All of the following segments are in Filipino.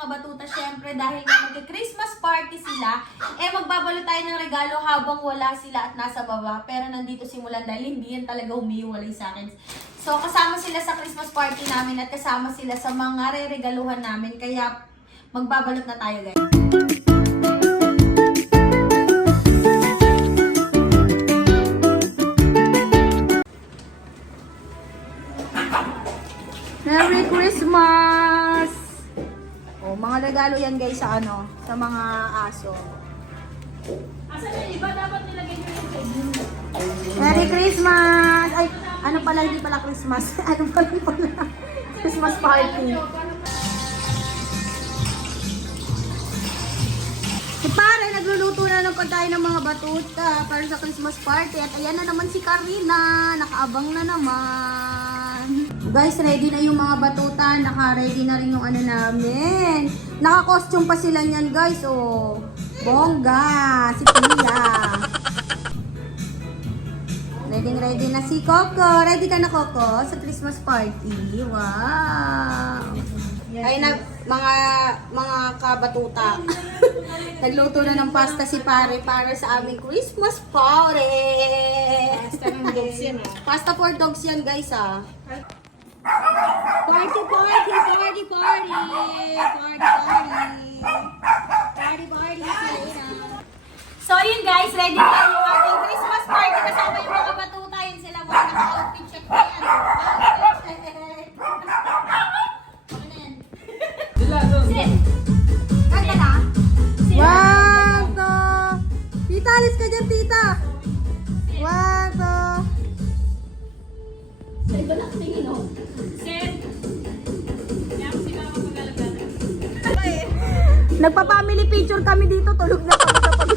mga batuta, syempre, dahil nga mag-Christmas party sila, magbabalot tayo ng regalo habang wala sila at nasa baba. Pero nandito si Mulan dahil hindi yan talaga humiwalay sa akin. So, kasama sila sa Christmas party namin at kasama sila sa mga re-regaluhan namin. Kaya, magbabalot na tayo, guys. Merry Christmas! Oh, mga regalo yan guys sa sa mga aso. Asan yung iba? Dapat nilagay nyo yung menu. Merry Christmas! Ay, ano pala, hindi pala Christmas. Ano pala? Christmas party. Si pare, nagluluto na ng pagkain ng mga batuta para sa Christmas party. At ayan na naman si Karina. Nakaabang na naman. Guys, ready na yung mga batuta. Naka-ready na rin yung namin. Naka-costume pa sila niyan, guys. Oh, bongga. Si Pia. Ready na si Coco. Ready ka na, Coco, sa Christmas party? Wow. Ay na, mga kabatuta. Nagluto na ng pasta si pare para sa aming Christmas party. Basta ng dogs yan, ah. Pasta for dogs yan, guys, ah. Party, party, party, party. Party, party. Party, party, Selena. So, yun guys, ready na yung ating Christmas party. Kasama yung mga batuta. Yun sila mga naka-outfit check na yan. Ano na yan? Sit. Kanta na? One, two. Tita, alis ka dyan, tita. One, two. Sa iba na tingin, oh. Sen. Kaya ako si Mama magalagala. Nagpa-family picture kami dito. Tulog na pagod.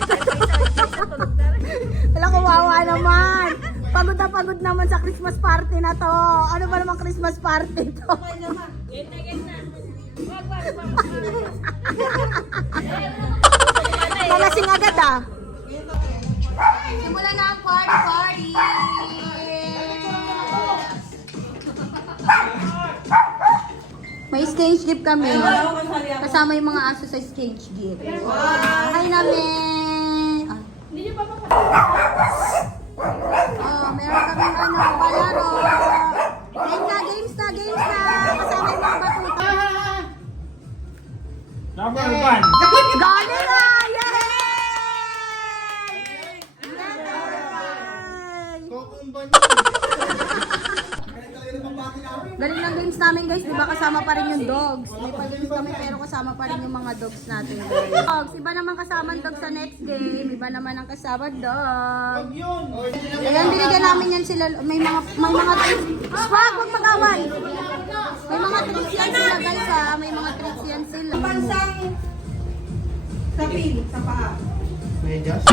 Wala, kawawa naman. Pagod naman sa Christmas party na to. Ano ba naman Christmas party to? Genta. Wag. Malasing agad, ah. Simula na ang party. May stage gift kami. Kasama yung mga aso sa stage gift. Hi namin. Hindi niyo pa Oh, meron kaming palaro. Games na. Kasama yung mga batuta. Number one. Gani na! Yay! Galing ng games namin, guys. Diba kasama pa rin yung dogs? May pa-games kami pero kasama pa rin yung mga dogs natin, guys. Dogs, iba naman kasama ang dogs sa next game. Iba naman ang kasama dog. Ayan, binigyan namin yan sila. May mga tricks. Swag, huwag mag-away. May mga tricks yan sila, guys, ha. May mga tricks yan sila. Pansang sapil sa paa. Medyas.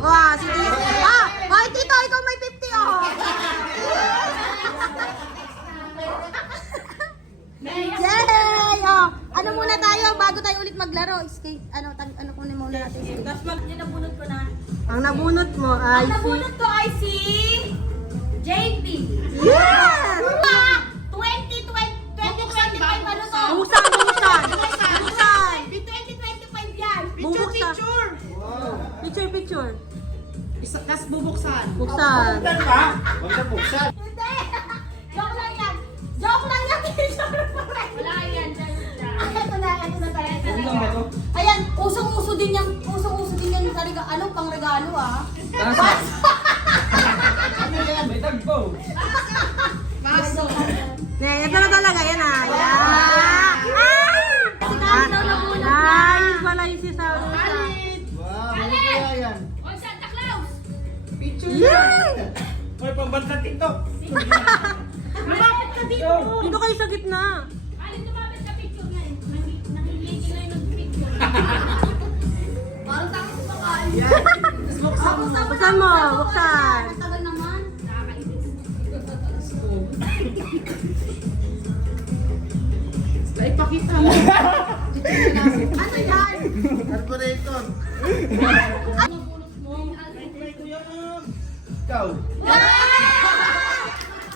Wow, si Tito. Ay, Tito, ikaw may 50, oh. Yay! Oh, ano muna tayo bago tayo ulit maglaro? Skate, ano kunin muna natin skate. Tapos yung nabunot ko na. Ang nabunot mo ay Ang nabunot ko ay si JP. Yes! 2025 ano to? Busan! Di 2025 yan. Bubuksan. Picture. Tapos bubuksan. Buksan. Huwag na buksan. Hindi. Joke lang yan. Joke lang yan. Wala yan. Ito na talaga. Ayan, usong-uso din yan sa regalo, pang regalo, ah. May tagpo. Ito na talaga, yan, ah. Si Kami daw nabunot na. Ayos pala yung si Sauro. Wow, ano kaya yan? O, Santa Claus. Yay! May pambanta TikTok. Lumapit ka dito. Dito kayo sa gitna. Alin lumapit ka picture nga eh. Nanghihingi na yung nag-picture. Parang takot sa pakain. Buksan mo, buksan. Tagal naman. Nakakainis. Ipakita mo. Ano yan? Carburetor. Ano bunot mo? ikaw.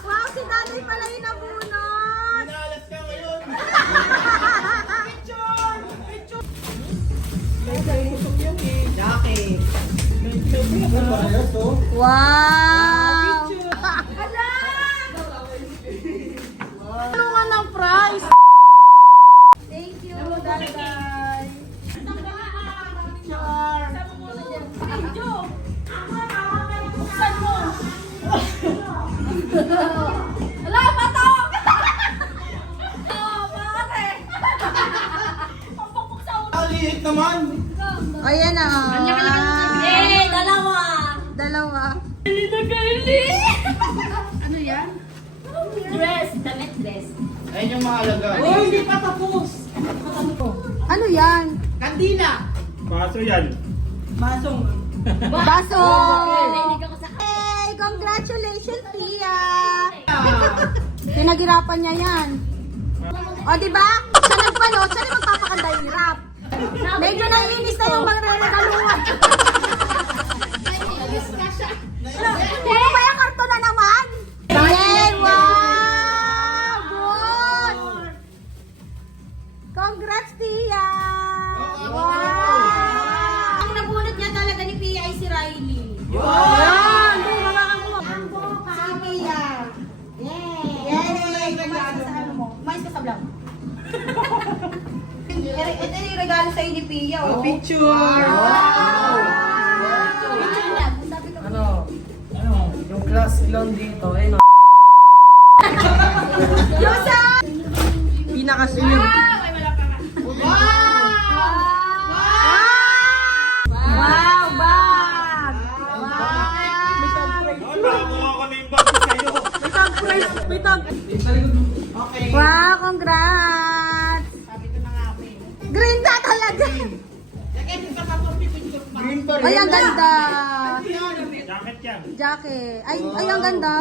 Wow, si Daddy pala yung nabunot! Pinalas ka ngayon. Jacket. Parehas, oh. Wow! Ano nga ng prize? Thank you, Daday. Buksan mo! Wala, patok! Bakit? Ang pupuksa mo. Aliit naman. Ayan na. Eh, dalawa! Dalawa. Ano yan? Dress, damit dress. Ayun yung mahalaga. Oh, hindi pa tapos. Ano yan? Kandila. Paso yan. Basong. Baso! Narinig ako sa Hey! Congratulations, Tia! Pinaghirapan niya yan. O, diba? Siya nagpalo, siya na magpapakanda yung hirap. Medyo naiinis na yung magre-regaluhan. Puro ba yung karton na naman? Yay! Wow! Good! Congrats, Tia! Wow! Ang nabunot niya talaga ni Pia ay si Riley. Yan! Di ba makakuha? Si Pia. Yay! Kumain ka sa ano mo? Kumain ka sa vlog. Ito yung regalo sa'yo ni Pia, oh. Picture. Sabi ko, Ano? Yung class lang dito, eh no? Yosa! Pinaka-sweet. Wow, bag! Nakakuha ko na yung bag ko sa'yo. Okay. Wow, congrats! Sabi ko na nga, okay. Green na talaga! Lagyan din sa tapos pipicture pa. Green pa rin. Ay, ang ganda! Jacket yan. Jacket. Ay, ang ganda!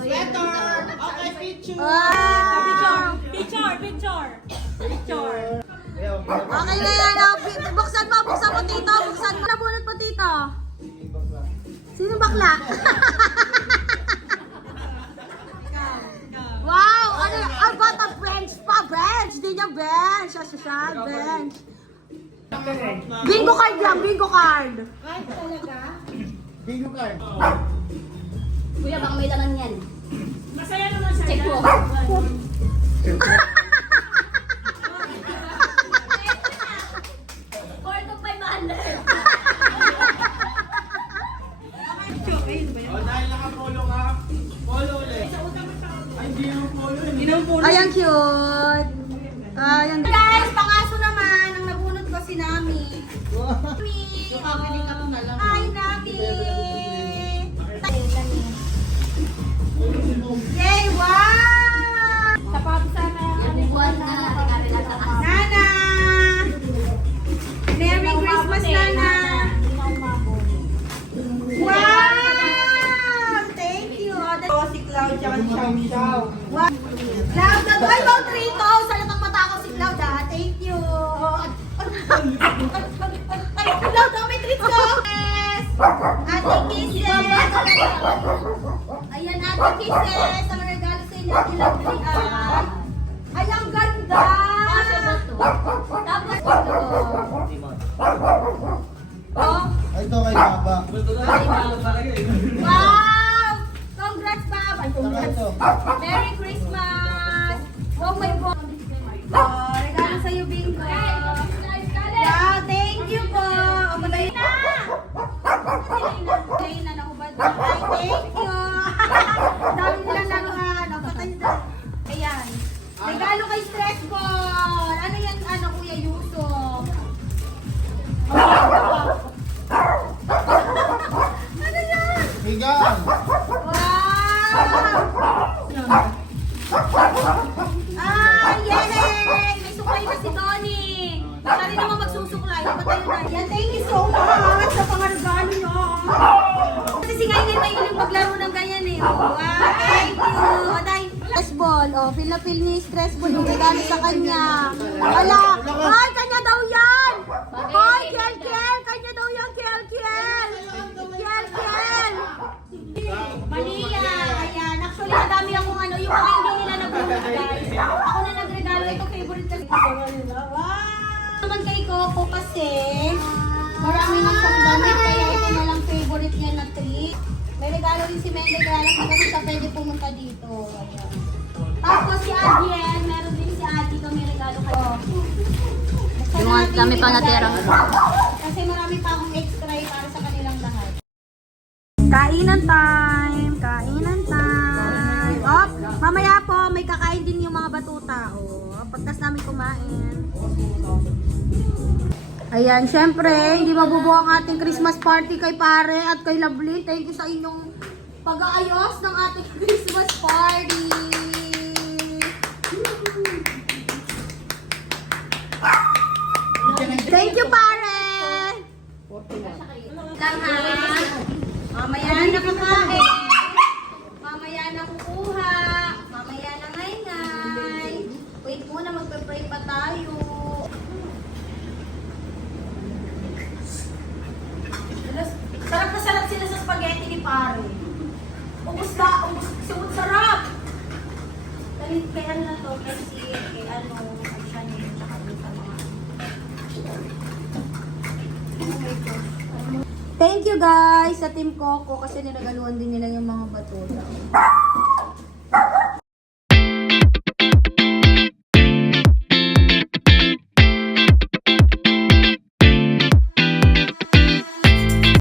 Sweater. Okay, picture. Wow! Picture! Okay na yan. Oh. Buksan mo tito. Buksan mo. Nabunot mo tito. Sino bakla? Wow! Ano yan? Ah, bata bench pa. Bench! Di niya bench. Siya, bench. Bingo card yan. Bingo card. Bingo card. Kuya, baka may laman yan. Masaya naman siya. Check mo. Or kung 500. Oh, dahil naka-polo ka. Polo ulit. Ay, hindi yung polo. Ay, ang cute. Ay, ang guys, pangaso naman. Ang nabunot ko si Nami. Nami. Hi, Nami. Yay, wow! Buwan na natin natin ang Nana! Merry Christmas, Nana! Wow! Thank you! Oh, si Claudia at Xiao. Wow! Cloud, ay, wow, trito! Sa latang mata ko si Cloud, ah. Thank you! Ay, Cloud, oh, may treats ko! Yes! Ate Kisses! Ayan, Ate Kisses! Ang regalo sa inyo, Tilapri ay... Ay, ang ganda! Tapos, Oh, Ay, ito kay Papa. wow! Congrats, Bob! Ay, Saka congrats! ito. Merry Christmas! Oh my God! Oh, regalo sa'yo, Bingo! Wow, thank you po! O, patayin na! Patayin na, naubad na. Ay, thank you! Dami nilang laruan. O, patayin na. Ayan. Regalo kay Stress Ball! Ano yan, ano, Kuya Yusuf? Ano yan? Bigan. Wow! Ah, yay! May suklay na si Donnie. Siya rin naman magsusuklay. Patayin na. Yan, thank you so much sa pangaragalo nyo. Kasi si Ngayon ay mahilig maglaro ng ganyan eh. Wow, thank you. Aday. Stress ball. Oh, feel na feel ni stress ball yung regalo sa kanya. Wala. Ay, kanya daw yan. Hoy, Kel. Kanya daw yan, Kel. Kel. regalo rin si Mende, kaya lang kasi siya pwede pumunta dito. Ayan. Tapos si Adien, meron din si Adi kami regalo kayo. Yung kami pa natira. Kasi marami pa akong extra para sa kanilang lahat. Kainan time! Kainan time! Oh, mamaya po, may kakain din yung mga batuta. Oh, pagkas namin kumain. Ayan, syempre, hindi mabubuo ang ating Christmas party kay pare at kay Lovely. Thank you sa inyong pag-aayos ng ating Christmas party. Thank you, pare! Lang ha? Mamaya na kakain. Mamaya na kukuha. Mamaya na ngay-ngay. Wait muna, magpe-pray pa tayo. Sarap na sarap sila sa spaghetti ni pare. Ubus na, ubus. Simut sarap! Kay ano na to, kay si, kay ano, ang siya niya, tsaka dun sa mga. Thank you guys sa Team Coco kasi niregaluhan din nila yung mga batuta.